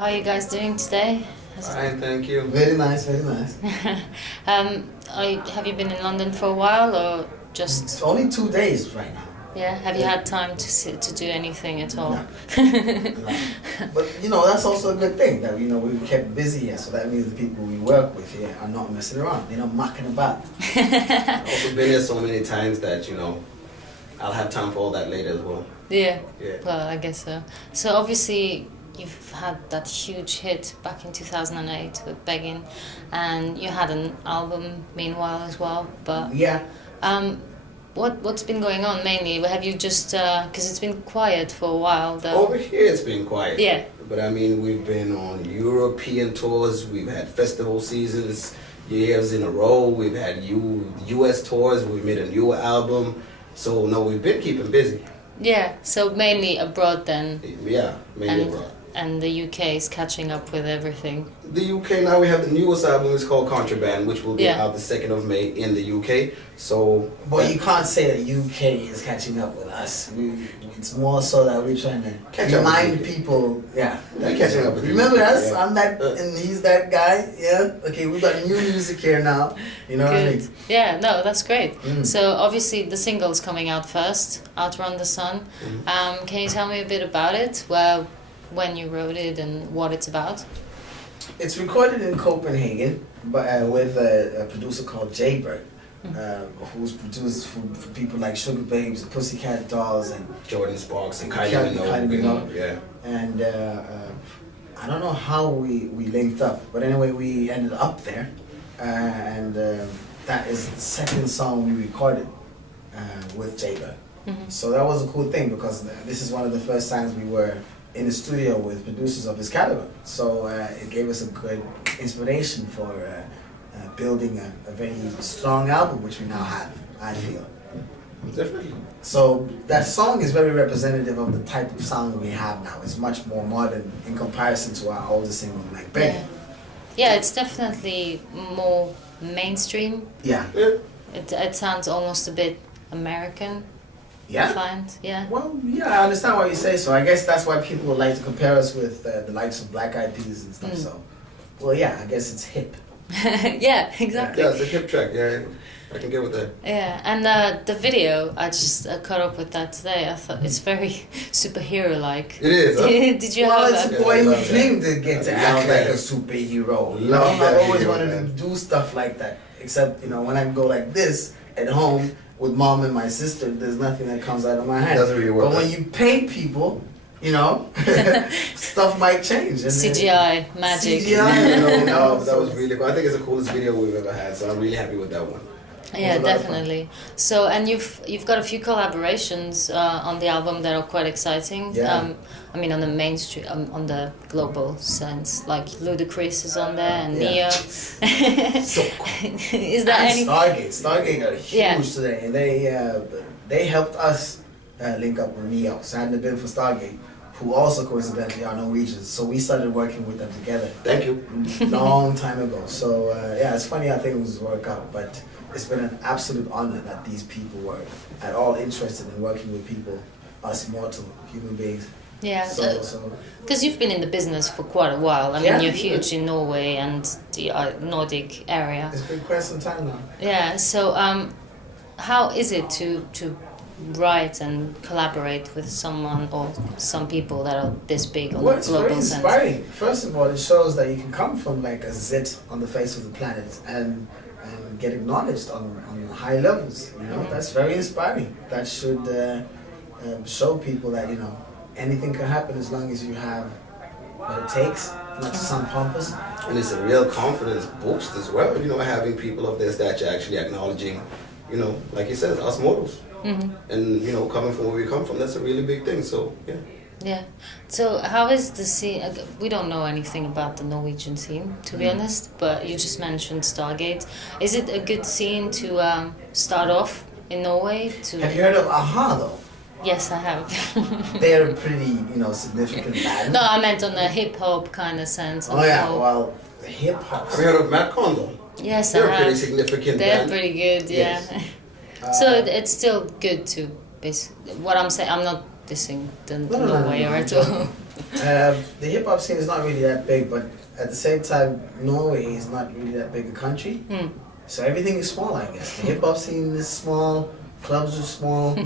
How are you guys doing today? Fine, thank you. Very nice, very nice. Have you been in London for a while or just? It's only 2 days right now. Yeah. Have you had time to do anything at all? No. No. But that's also a good thing that we kept busy here, so that means the people we work with here are not messing around. They're not mucking about. I've also been here so many times that I'll have time for all that later as well. Yeah. Yeah. Well, I guess so. So obviously you've had that huge hit back in 2008 with Begging, and you had an album meanwhile as well. But Yeah. what's been going on mainly? Have you just because it's been quiet for a while though? Over here it's been quiet. Yeah. But I mean, we've been on European tours, we've had festival seasons, years in a row, we've had US tours, we made a new album. So no, we've been keeping busy. Yeah. So mainly abroad then. Yeah, mainly And, abroad. and the UK is catching up with everything. The UK now, we have the newest album, it's called Contraband, which will be Yeah. out the 2nd of May in the UK. So But you can't say that UK is catching up with us. It's more so that we're trying to Catch up with remind you. people. Yeah. We're catching up with you. Remember us? Yeah. I'm that, and he's that guy. Yeah. Okay, we got new music here now. You know what I mean? Yeah, no, that's great. Mm. So obviously the single's coming out first, Outrun the Sun. Can you tell me a bit about it? When you wrote it and what it's about? It's recorded in Copenhagen, but with a producer called Jaybird, who's produced for people like Sugar Babes, the Pussycat Dolls, and Jordan Sparks and Kylie Kylie Minogue. Minogue. Yeah. And I don't know how we linked up, but anyway, we ended up there, and that is the second song we recorded with Jaybird. So that was a cool thing because this is one of the first times we were in the studio with producers of his caliber. So it gave us a good inspiration for building a very strong album, which we now have, I feel. Definitely. So that song is very representative of the type of sound we have now. It's much more modern in comparison to our older single, like Begging. Yeah, it's definitely more mainstream. Yeah. Yeah. It sounds almost a bit American. I Yeah? find, yeah. Well, yeah, I understand why you say so. I guess that's why people would like to compare us with the likes of Black Eyed Peas and stuff. So, well, yeah, I guess it's hip. Yeah, exactly. Yeah, it's a hip track. Yeah, I can get with that. Yeah, and the video, I just caught up with that today. I thought it's very superhero-like. It is, huh? Did you Well, have it's that? a boy Yeah, I who love dreamed to get to I act love like that. a superhero. Love that I always video, wanted man. to do stuff like that. Except, when I go like this at home with mom and my sister, there's nothing that comes out of my hand. Doesn't really work. But when you paint people, stuff might change. And CGI magic. CGI. That was really cool. I think it's the coolest video we've ever had, so I'm really happy with that one. Yeah, It was a lot of fun. definitely. So, and you've got a few collaborations on the album that are quite exciting. Yeah. I mean, on the mainstream, on the global sense, like Ludacris is on there and Yeah. Neo. So cool. Is there And any? Stargate are huge Yeah. today, and they helped us link up with Neo. So hadn't it been for Stargate, who also coincidentally are Norwegians, so we started working with them together Thank you. long time ago. So yeah, it's funny how things work out, but it's been an absolute honor that these people were at all interested in working with people, us mortal human beings. Yeah. So Because you've been in the business for quite a while. I mean, Yeah. you're huge in Norway and the Nordic area. it's been quite some time now. Yeah. So, how is it to write and collaborate with someone or some people that are this big on Well, the it's very global sense? inspiring. First of all, it shows that you can come from like a zit on the face of the planet and get acknowledged on high levels. That's very inspiring. That should show people that anything can happen as long as you have what it takes, not to sound pompous. And it's a real confidence boost as well, having people of their stature actually acknowledging, like you said, us mortals. And, coming from where we come from, that's a really big thing, so, yeah. Yeah. So how is the scene? We don't know anything about the Norwegian scene, to be honest. But you just mentioned Stargate. Is it a good scene to start off in Norway? Have you heard of Aha though? Yes, I have. They're a pretty, significant band. No, I meant on the hip hop kind of sense. Oh yeah, well, hip hop. Have you heard of Madcon, though? Yes, They're I a have. pretty significant They're band. pretty good, yeah. Yes. So it's still good to. What I'm saying, I'm not dissing the No, Norway at all. The hip hop scene is not really that big, but at the same time, Norway is not really that big a country. So everything is small, I guess. The hip hop scene is small, clubs are small,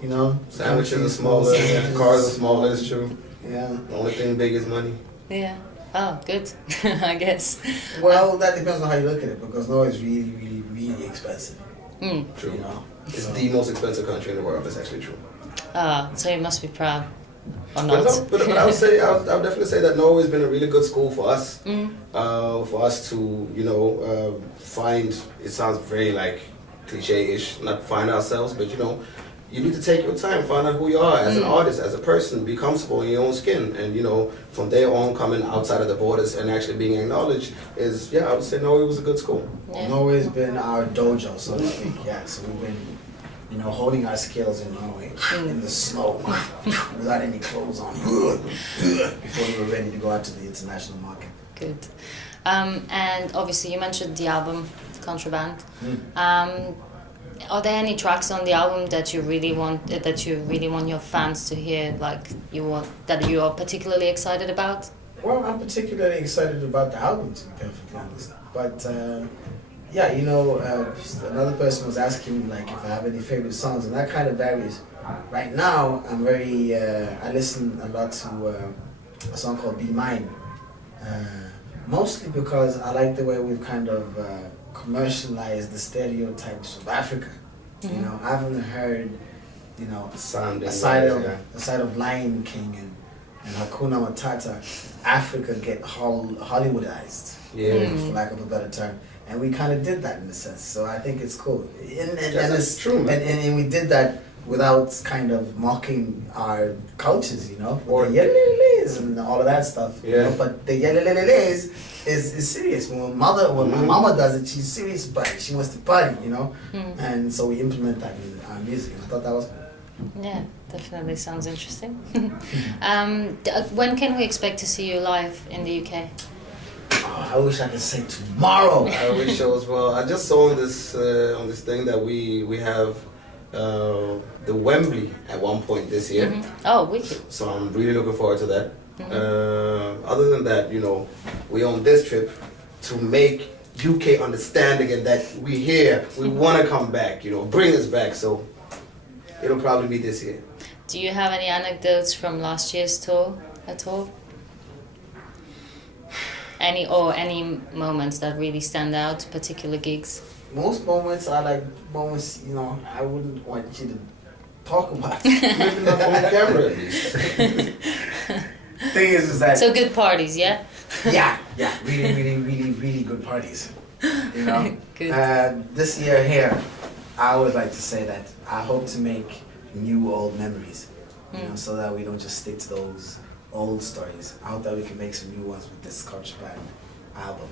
you know. Sandwiches are smaller, and cars are smaller, it's true. Yeah. The only thing big is money. Yeah. Oh, good. I guess. Well, that depends on how you look at it, because Norway is really, really, really expensive. True. You know? It's the most expensive country in the world. That's actually true. So you must be proud. Or But, not. no, but I would say I would definitely say that Norway's been a really good school for us. For us to find. It sounds very like cliche-ish, not find ourselves, but you need to take your time, find out who you are as an artist, as a person, be comfortable in your own skin, and from there on, coming outside of the borders and actually being acknowledged is, I would say Norway was a good school. Yeah. Norway's been our dojo, so to speak. Yeah, so we've been, holding our skills in Norway in the snow without any clothes on before we were ready to go out to the international market. Good. And obviously you mentioned the album, Contraband. Are there any tracks on the album that you really want your fans to hear, that you are particularly excited about? Well, I'm particularly excited about the album, to be perfectly honest. But another person was asking me if I have any favorite songs, and that kind of varies. Right now, I'm very I listen a lot to a song called "Be Mine," mostly because I like the way we've kind of commercialized the stereotypes of Africa. I haven't heard, aside of Lion King and Hakuna Matata, Africa get Hollywoodized, for lack of a better term. And we kind of did that in a sense, so I think it's cool. And that's true, man. And we did that without kind of mocking our cultures, or yelelelelés and all of that stuff. But the yelelelelés is serious. When my mama does it, she's serious about it. She wants to party, And so we implement that in our music. I thought that was cool. Yeah, definitely sounds interesting. When can we expect to see you live in the UK? I wish I could say tomorrow. I wish so as well. I just saw on this thing that we have the Wembley at one point this year. Oh, wicked. So I'm really looking forward to that. Other than that, we on this trip to make UK understand again that we here, we want to come back, bring us back. So it'll probably be this year. Do you have any anecdotes from last year's tour at all? Any moments that really stand out, particular gigs? Most moments are like moments, I wouldn't want you to talk about. Maybe not on camera at least. Thing is that... So good parties, yeah? Yeah, really, really, really, really good parties. Good. This year here, I would like to say that I hope to make new old memories, so that we don't just stick to those old stories. I hope that we can make some new ones with this Contraband album.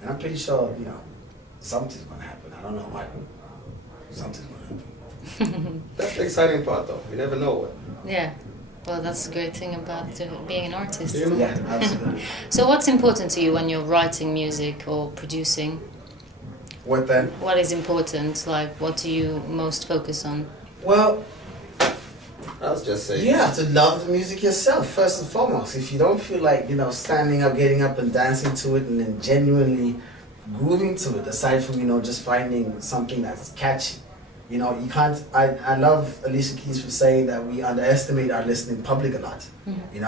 And I'm pretty sure, something's going to happen. I don't know what. Something's going to happen. That's the exciting part, though. You never know what. Yeah. Well, that's the great thing about being an artist. Yeah, absolutely. So what's important to you when you're writing music or producing? What then? What is important? What do you most focus on? Well, I was just saying. you have to love the music yourself, first and foremost. If you don't feel like, standing up, getting up and dancing to it and then genuinely grooving to it, aside from, just finding something that's catchy. You can't, I love Alicia Keys for saying that we underestimate our listening public a lot, in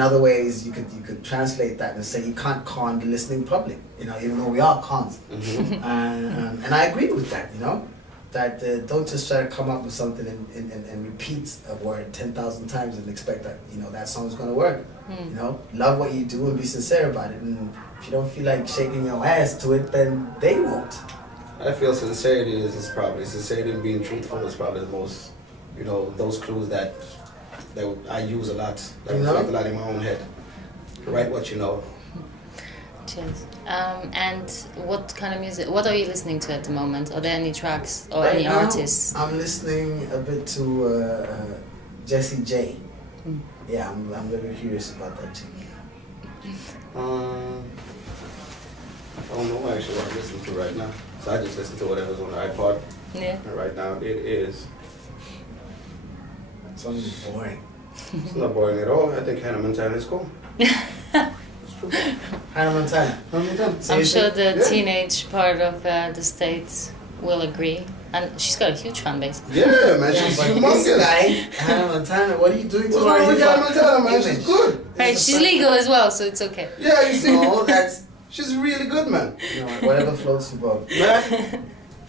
other ways, you could translate that and say you can't con the listening public, even though we are cons. And I agree with that, that don't just try to come up with something and repeat a word 10,000 times and expect that, that song's going to work. Love what you do and be sincere about it. And if you don't feel like shaking your ass to it, then they won't. I feel sincerity sincerity and being truthful is probably the most, those clues that I use a lot, that reflect a lot in my own head. Write what you know. Cheers. And what kind of music, what are you listening to at the moment? Are there any tracks or any now, artists? I'm listening a bit to Jessie J. Yeah, I'm very curious about that too. I don't know actually what I'm listening to right now. So I just listen to whatever's on the iPod. Yeah. And right now it is Something boring. It's not boring at all. I think Hannah Montana is cool. Hannah Montana. Hannah Montana. I'm sure the Yeah. teenage part of the States will agree. And she's got a huge fan base. Yeah, man, she's but this humongous. guy, Hannah Montana, what are you doing to What's her wrong with Hannah hip-hop Montana, man? image? She's good. Right, she's legal as well, so it's okay. Yeah, you see. No, that's She's really good, man. no, whatever floats your boat. Man,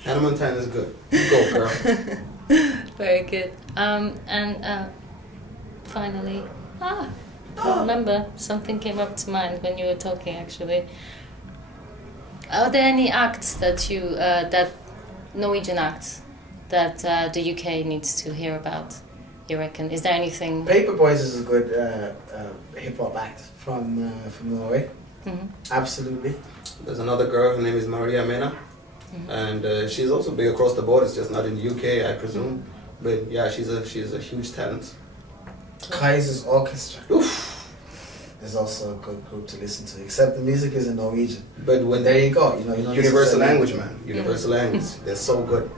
Hannah Montana is good. You go, girl. Very good. And finally, I remember something came up to mind when you were talking. Actually, are there any acts that you that Norwegian acts that the UK needs to hear about? You reckon? Is there anything? Paperboys is a good hip hop act from Norway. Mhm. Absolutely. There's another girl, her name is Maria Mena. And she's also big across the board. It's just not in the UK, I presume. But yeah, she's a huge talent. Kaiser's Orchestra Oof. is also a good group to listen to. Except the music is in Norwegian. But when There you go. You know, universal language, man. Universal language. They're so good.